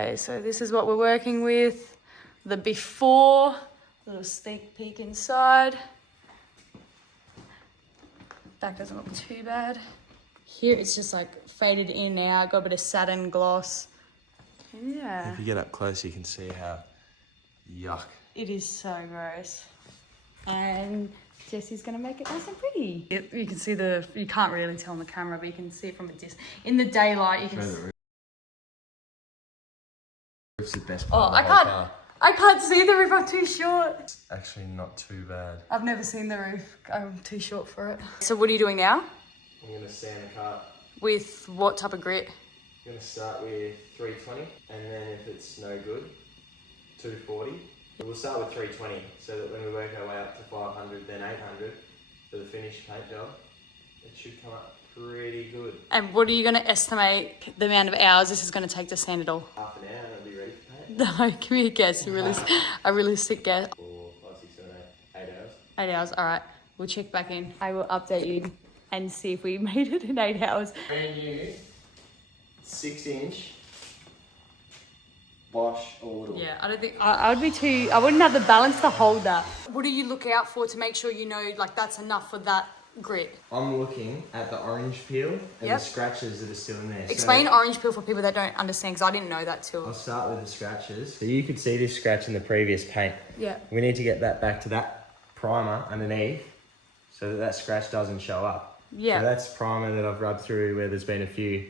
Okay, so this is what we're working with. The before, little sneak peek inside. Back doesn't look too bad. Here it's just like faded in now, got a bit of satin gloss. Yeah. If you get up close, you can see how yuck. It is so gross. And Jesse's gonna make it nice and pretty. You can see you can't really tell on the camera, but you can see it from a distance. In the daylight, you can see. Roof's the best part of the whole car. I can't see the roof, I'm too short. It's actually not too bad. I've never seen the roof, I'm too short for it. So what are you doing now? I'm gonna sand the car. With what type of grit? I'm gonna start with 320, and then if it's no good, 240. We'll start with 320, so that when we work our way up to 500, then 800 for the finished paint job, it should come up pretty good. And what are you gonna estimate the amount of hours this is gonna take to sand it all? Half an hour and it'll be ready for paint. No, give me a guess. A realistic guess. 4, 5, 6, 7, 8 hours. 8 hours, all right. We'll check back in. I will update you and see if we made it in 8 hours. Brand new, 6-inch Bosch orbital. Yeah, I don't think, I wouldn't have the balance to hold that. What do you look out for to make sure you know, like, that's enough for that grit? I'm looking at the orange peel and the scratches that are still in there. Explain orange peel for people that don't understand, because I didn't know that too. I'll start with the scratches. So you could see this scratch in the previous paint. Yeah. We need to get that back to that primer underneath so that that scratch doesn't show up. Yeah. So that's primer that I've rubbed through where there's been a few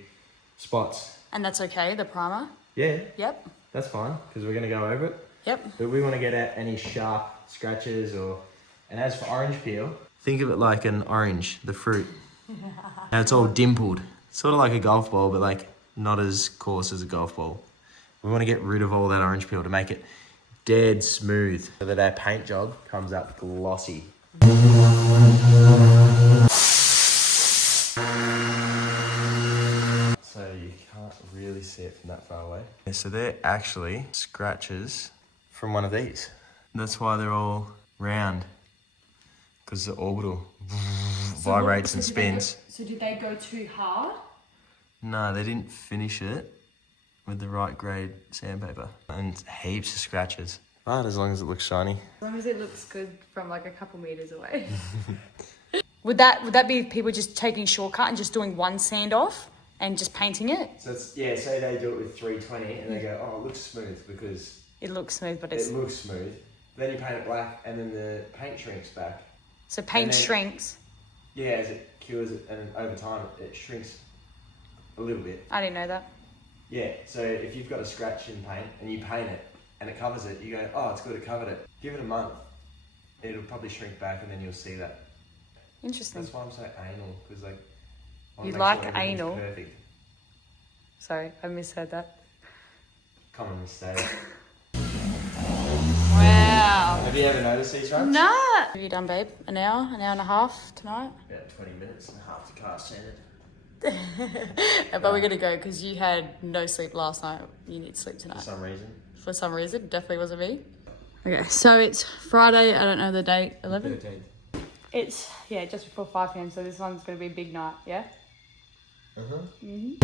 spots. And that's okay, the primer? Yeah. Yep. That's fine, because we're going to go over it. Yep. But we want to get out any sharp scratches or... And as for orange peel, think of it like an orange, the fruit. Now it's all dimpled. Sort of like a golf ball, but like not as coarse as a golf ball. We want to get rid of all that orange peel to make it dead smooth so that our paint job comes up glossy. So you can't really see it from that far away. Yeah, so they're actually scratches from one of these. That's why they're all round, because the orbital vibrates and spins. So did they go too hard? No, they didn't finish it with the right grade sandpaper. And heaps of scratches. Right, as long as it looks shiny. As long as it looks good from like a couple meters away. Would that be people just taking a shortcut and just doing one sand off and just painting it? So it's, yeah, say they do it with 320 and they go, oh, it looks smooth because... It looks smooth, but it's... It looks smooth. Then you paint it black and then the paint shrinks back. So paint shrinks? Yeah, as it cures it, and over time it shrinks a little bit. I didn't know that. Yeah, so if you've got a scratch in paint and you paint it and it covers it, you go, oh, it's good, it covered it. Give it a month, it'll probably shrink back and then you'll see that. Interesting. That's why I'm so anal, because like... You like sure anal? Perfect. Sorry, I misheard that. Common mistake. Wow. Have you ever noticed these runs? Nah. What have you done, babe? An hour and a half tonight? About 20 minutes and half the car sanded. But we're going to go because you had no sleep last night. You need sleep tonight. For some reason. For some reason. Definitely wasn't me. Okay, so it's Friday. I don't know the date. 11? 13th. It's, yeah, just before 5 p.m. So this one's going to be a big night, yeah? Uh-huh. Mm-hmm.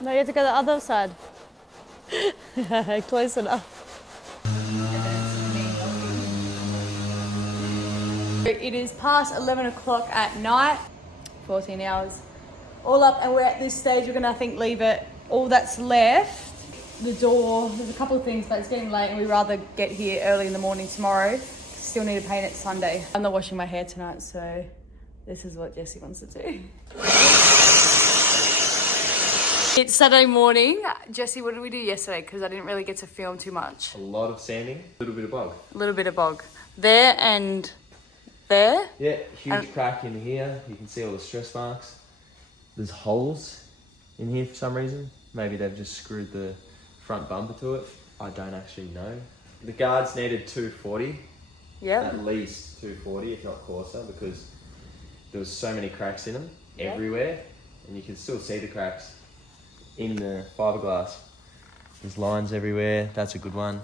No, you have to go the other side. Close enough. It is past 11 o'clock at night, 14 hours. All up, and we're at this stage, we're gonna, I think, leave it. All that's left, the door, there's a couple of things, but it's getting late and we'd rather get here early in the morning tomorrow. Still need to paint it Sunday. I'm not washing my hair tonight, so this is what Jessie wants to do. It's Saturday morning. Jessie, what did we do yesterday? Because I didn't really get to film too much. A lot of sanding, a little bit of bog. A little bit of bog. There and there. Yeah, huge crack in here. You can see all the stress marks. There's holes in here for some reason. Maybe they've just screwed the front bumper to it. I don't actually know. The guards needed 240. Yeah. At least 240, if not coarser, because there was so many cracks in them everywhere, and you can still see the cracks in the fiberglass. There's lines everywhere. That's a good one.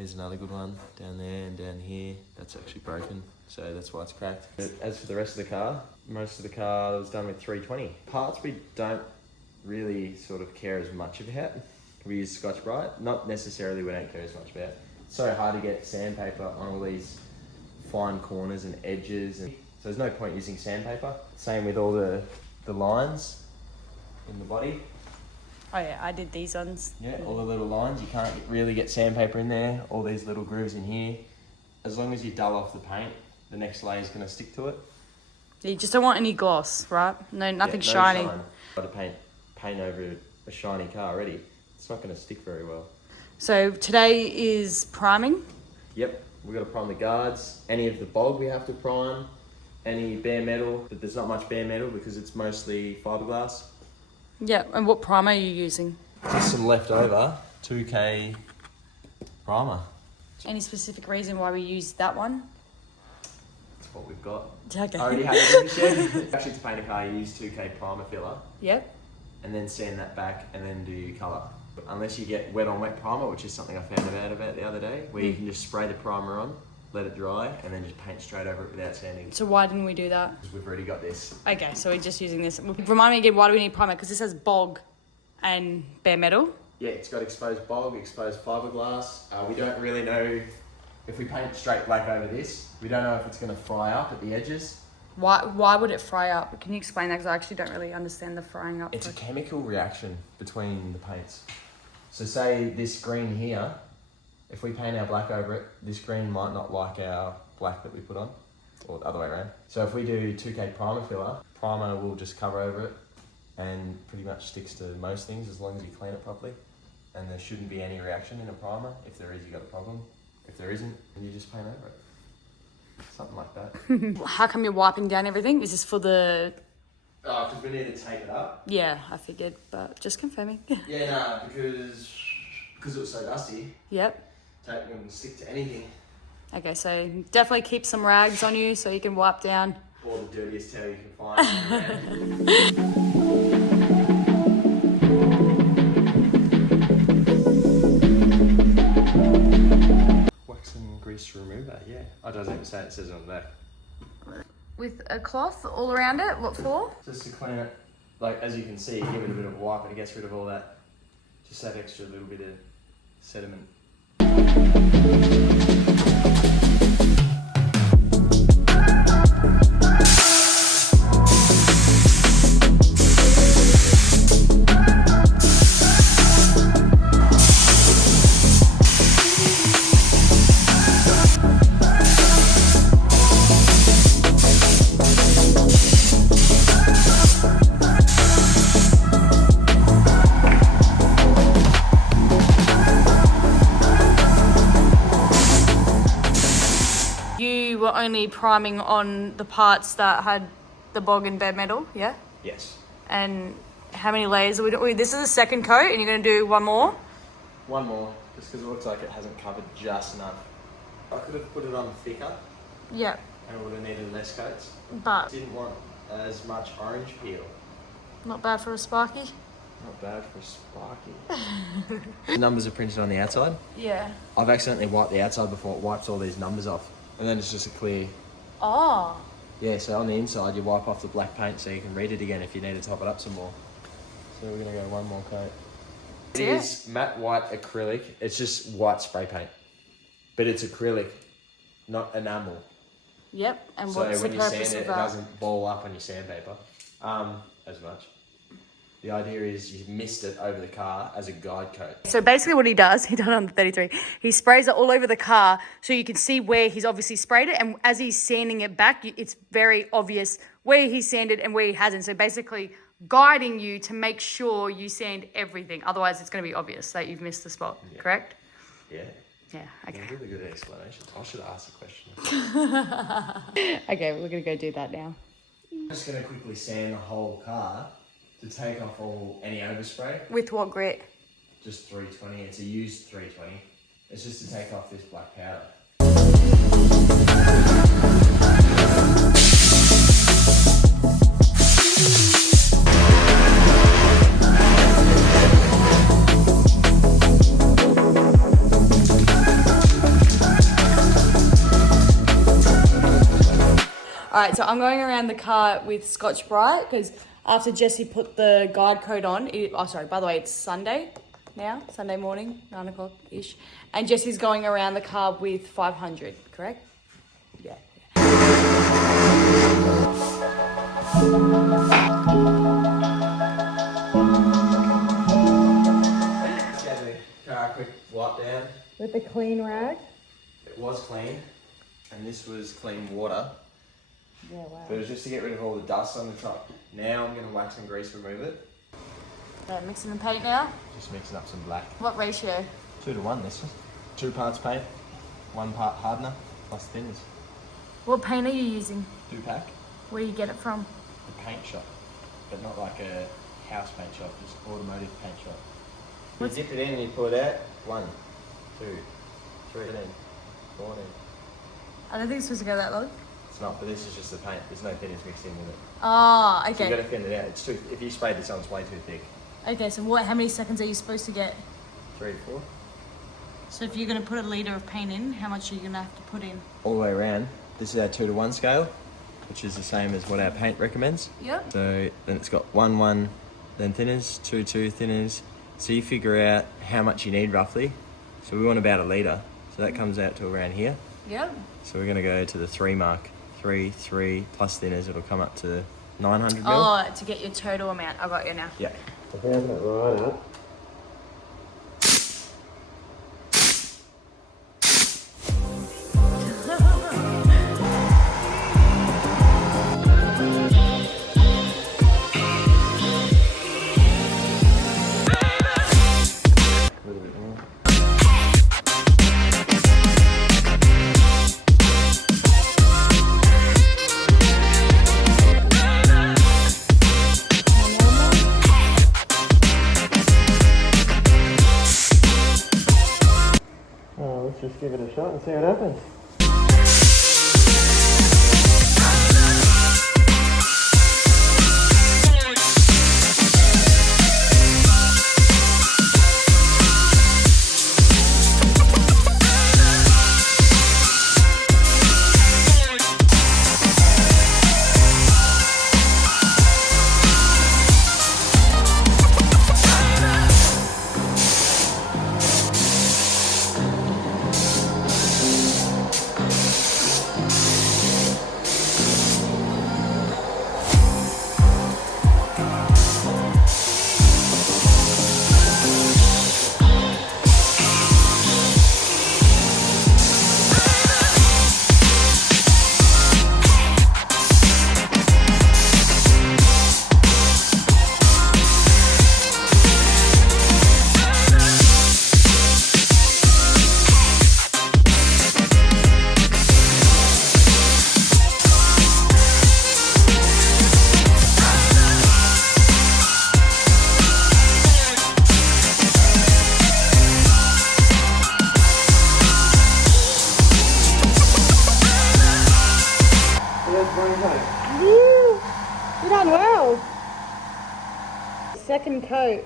Here's another good one down there and down here. That's actually broken, so that's why it's cracked. But as for the rest of the car, most of the car was done with 320. Parts we don't really sort of care as much about. We use Scotch-Brite. Not necessarily we don't care as much about. It's so hard to get sandpaper on all these fine corners and edges, and so there's no point using sandpaper. Same with all the lines in the body. Oh yeah, I did these ones. Yeah, all the little lines, you can't really get sandpaper in there. All these little grooves in here. As long as you dull off the paint, the next layer is going to stick to it. You just don't want any gloss, right? No, nothing shiny. Got to paint over a shiny car already. It's not going to stick very well. So today is priming. Yep, we've got to prime the guards. Any of the bog we have to prime. Any bare metal, but there's not much bare metal because it's mostly fiberglass. Yeah, and what primer are you using? Just some leftover 2K primer. Any specific reason why we use that one? That's what we've got. Okay. I already have it. Actually, to paint a car, you use 2K primer filler. Yep. And then sand that back and then do your colour. Unless you get wet on wet primer, which is something I found out about the other day, where you can just spray the primer on, let it dry, and then just paint straight over it without sanding. So why didn't we do that? Because we've already got this. Okay, so we're just using this. Remind me again, why do we need primer? Because this has bog and bare metal. Yeah, it's got exposed bog, exposed fiberglass. We don't really know if we paint straight black over this. We don't know if it's going to fry up at the edges. Why would it fry up? Can you explain that? Because I actually don't really understand the frying up. It's a chemical reaction between the paints. So say this green here, if we paint our black over it, this green might not like our black that we put on, or the other way around. So if we do 2K primer filler, primer will just cover over it and pretty much sticks to most things as long as you clean it properly. And there shouldn't be any reaction in a primer. If there is, you got a problem. If there isn't, then you just paint over it. Something like that. How come you're wiping down everything? Is this for the... Oh, because we need to tape it up. Yeah, I figured, but just confirming. Yeah, no, because it was so dusty. Yep. Tape wouldn't stick to anything. Okay, so definitely keep some rags on you so you can wipe down. Or the dirtiest towel you can find. Wax and grease remover, yeah. I doesn't even say it says it on the back. With a cloth all around it, what for? Just to clean it, like as you can see, give it a bit of a wipe and it gets rid of all that, just that extra little bit of sediment. You were only priming on the parts that had the bog and bare metal, yeah? Yes. And how many layers are we doing? This is the second coat and you're going to do one more? One more, just because it looks like it hasn't covered just enough. I could have put it on thicker Yeah, and it would have needed less coats. but Didn't want as much orange peel. not bad for a Sparky. Not bad for Sparky. The numbers are printed on the outside. Yeah. I've accidentally wiped the outside before it wipes all these numbers off. And then it's just a clear. Oh. Yeah, so on the inside you wipe off the black paint so you can read it again if you need to top it up some more. So we're going to go one more coat. It is matte white acrylic. It's just white spray paint. But it's acrylic, not enamel. Yep, and So what's the when you purpose sand it, of it that? doesn't ball up on your sandpaper as much. The idea is you mist it over the car as a guide coat. So basically what he does, he done it on the 33, he sprays it all over the car so you can see where he's obviously sprayed it, and as he's sanding it back, it's very obvious where he's sanded and where he hasn't. So basically guiding you to make sure you sand everything. Otherwise it's going to be obvious that you've missed the spot, correct? Yeah. Yeah, okay. Really good explanation. I should ask a question. Okay, we're going to go do that now. I'm just going to quickly sand the whole car to take off any overspray. With what grit? Just 320. It's a used 320. It's just to take off this black powder. All right, so I'm going around the car with Scotch Brite because after Jessie put the guide coat on, by the way, it's Sunday now, Sunday morning, 9 o'clock-ish. And Jessie's going around the car with 500, correct? Yeah. Quick wipe down. With the clean rag? It was clean, and this was clean water. Yeah, wow. But it was just to get rid of all the dust on the top. Now I'm going to wax and grease remove it. Okay, mixing the paint now. Just mixing up some black. What ratio? 2 to 1 this one. 2 parts paint, 1 part hardener, plus thinners. What paint are you using? 2-pack. Where do you get it from? The paint shop, but not like a house paint shop, just automotive paint shop. You dip it in and you pull it out. 1, 2, 3, 14. I don't think it's supposed to go that low. It's not, but this is just the paint. There's no thinners mixed in with it. Oh, okay. So you got to thin it out. It's too. If you sprayed this on, it's way too thick. Okay, so how many seconds are you supposed to get? 3 to 4. So if you're going to put a litre of paint in, how much are you going to have to put in? All the way around. This is our 2 to 1 scale, which is the same as what our paint recommends. Yep. So then it's got 1, 1, then thinners, 2, 2 thinners. So you figure out how much you need roughly. So we want about a litre. So that comes out to around here. Yep. So we're going to go to the 3 mark. 3, 3 plus thinners, it'll come up to 900 mil. Oh, to get your total amount. I got you now. Yeah. So having it right up. Let's just give it a shot and see what happens. You done well. Second coat.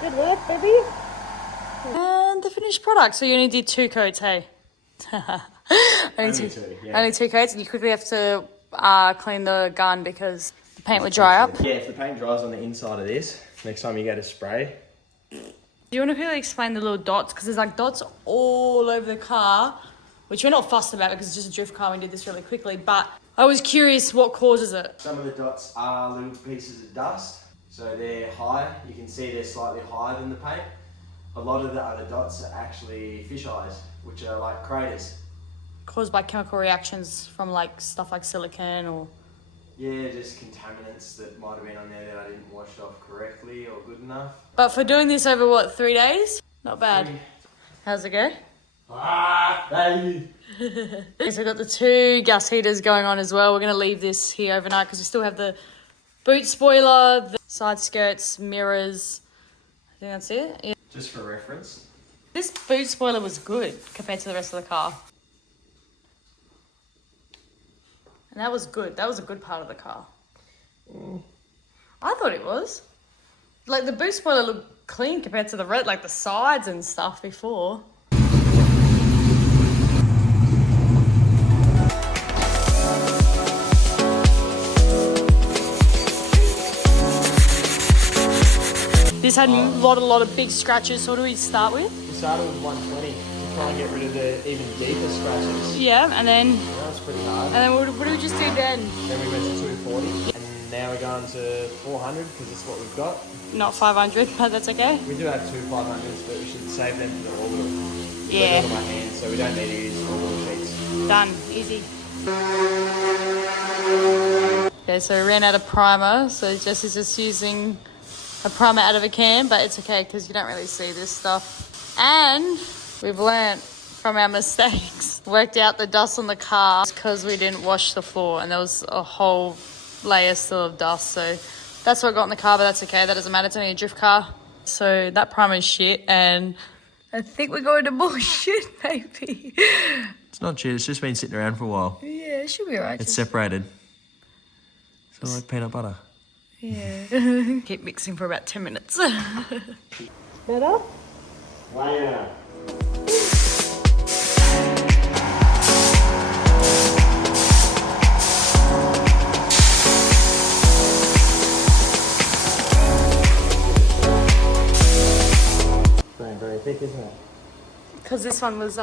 Good work, baby. And the finished product. So you only did 2 coats, hey? only two coats, and you quickly have to clean the gun because the paint would dry up. Yeah, if the paint dries on the inside of this, next time you go to spray. Do you want to quickly explain the little dots? Because there's like dots all over the car, which we're not fussed about because it's just a drift car. We did this really quickly, but I was curious what causes it. Some of the dots are little pieces of dust. So they're high. You can see they're slightly higher than the paint. a lot of the other dots are actually fish eyes, which are like craters. Caused by chemical reactions from like stuff like silicone or... Yeah, just contaminants that might have been on there that I didn't wash off correctly or good enough. But for doing this over, what, 3 days? Not bad. 3. How's it go? Baby! Okay, so we've got the 2 gas heaters going on as well. We're going to leave this here overnight because we still have the boot spoiler, the side skirts, mirrors. I think that's it. Yeah. Just for reference. This boot spoiler was good compared to the rest of the car. And that was good. That was a good part of the car. I thought it was. Like the boot spoiler looked clean compared to the red, like the sides and stuff before. This had a lot of big scratches. So what do we start with? We started with 120 to try and get rid of the even deeper scratches. Yeah, and then... That was pretty hard. And then what did we just do then? Then we went to 240. And now we're going to 400 because it's what we've got. Not 500, but that's okay. We do have 2 500s, but we should save them for the orbital. Yeah. They're on my hands, so we don't need to use orbital sheets. Done. Easy. Okay, so we ran out of primer. So Jess is just using a primer out of a can, but it's okay because you don't really see this stuff. And we've learnt from our mistakes. Worked out the dust on the car because we didn't wash the floor and there was a whole layer still of dust. So that's what got in the car, but that's okay. That doesn't matter. It's only a drift car. So that primer is shit and I think we're going to more shit maybe. It's not shit, it's just been sitting around for a while. Yeah, it should be alright. It's separated. So like peanut butter. Yeah. Keep mixing for about 10 minutes. Better? Wow. Very thick, isn't it? Because this one was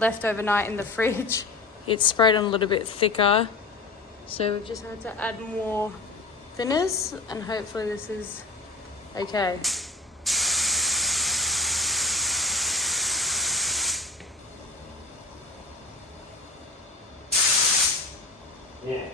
left overnight in the fridge. It's sprayed on a little bit thicker. So we've just had to add more thinners and hopefully this is okay. Yeah.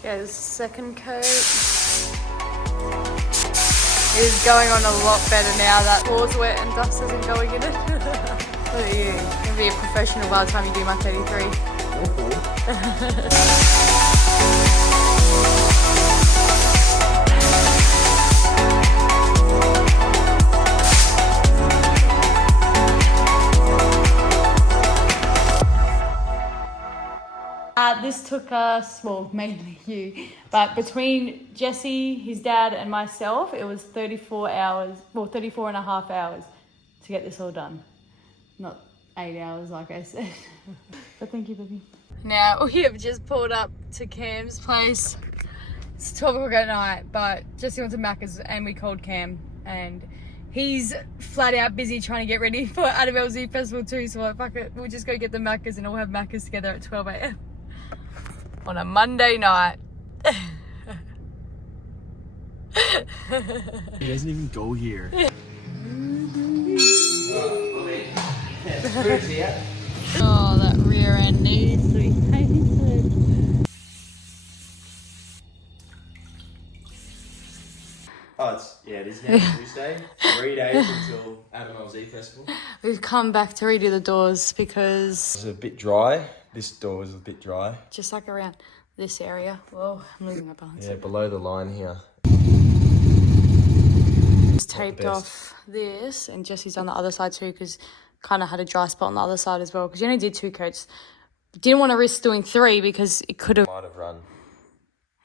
Okay, the second coat is going on a lot better now that floor's wet and dust isn't going in it. Look at you. You're gonna be a professional by the time you do my 33. This took us, well, mainly you, but between Jesse, his dad, and myself, it was 34 hours, well, 34 and a half hours to get this all done. Not 8 hours, like I said. But thank you, baby. Now, we have just pulled up to Cam's place. It's 12 o'clock at night, but Jesse went to Macca's and we called Cam, and he's flat out busy trying to get ready for Annabelle Zoo Festival too, so like, fuck it, we'll just go get the Macca's and we'll have Macca's together at 12 a.m. on a Monday night. He doesn't even go here. Oh, that rear end needs to be painted. Oh, it is now Tuesday. 3 days until Annabelle Zoo Festival. We've come back to redo the doors because It's a bit dry. This door is a bit dry. just like around this area. Whoa, I'm losing my balance. Yeah, below the line here. Just taped off this, and Jesse's on the other side too because kind of had a dry spot on the other side as well because you only did 2 coats. Didn't want to risk doing 3 because it could have. Might have run.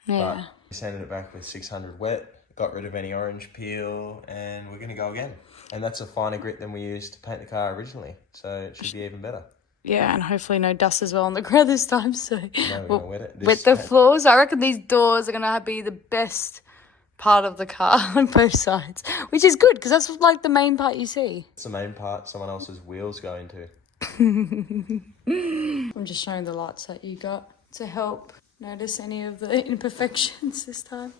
Yeah. But we sanded it back with 600 wet, got rid of any orange peel, and we're going to go again. And that's a finer grit than we used to paint the car originally, so it should be even better. Yeah, and hopefully no dust as well on the ground this time. So we're gonna wet it. wet the floors. I reckon these doors are gonna be the best part of the car on both sides, which is good because that's like the main part you see. It's the main part someone else's wheels go into. I'm just showing the lights that you got to help notice any of the imperfections this time.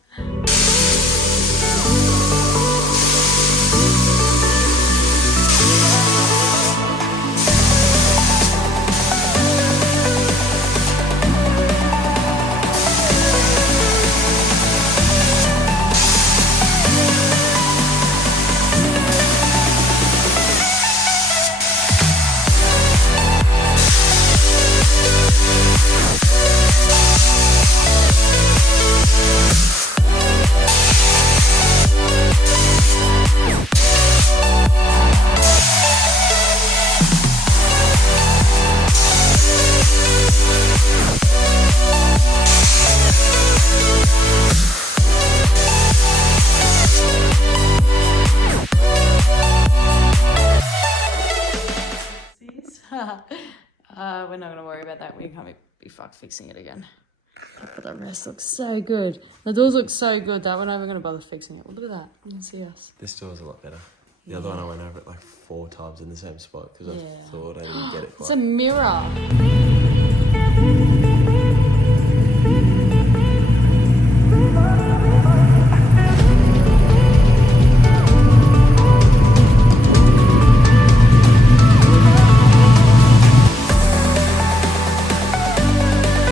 We're not gonna worry about that. We can't be fucked fixing it again. But the rest looks so good. The doors look so good that we're not even gonna bother fixing it. Well, look at that. You can see us. This door's a lot better. The other one I went over it like 4 times in the same spot because I thought I didn't get it quite. It's a mirror.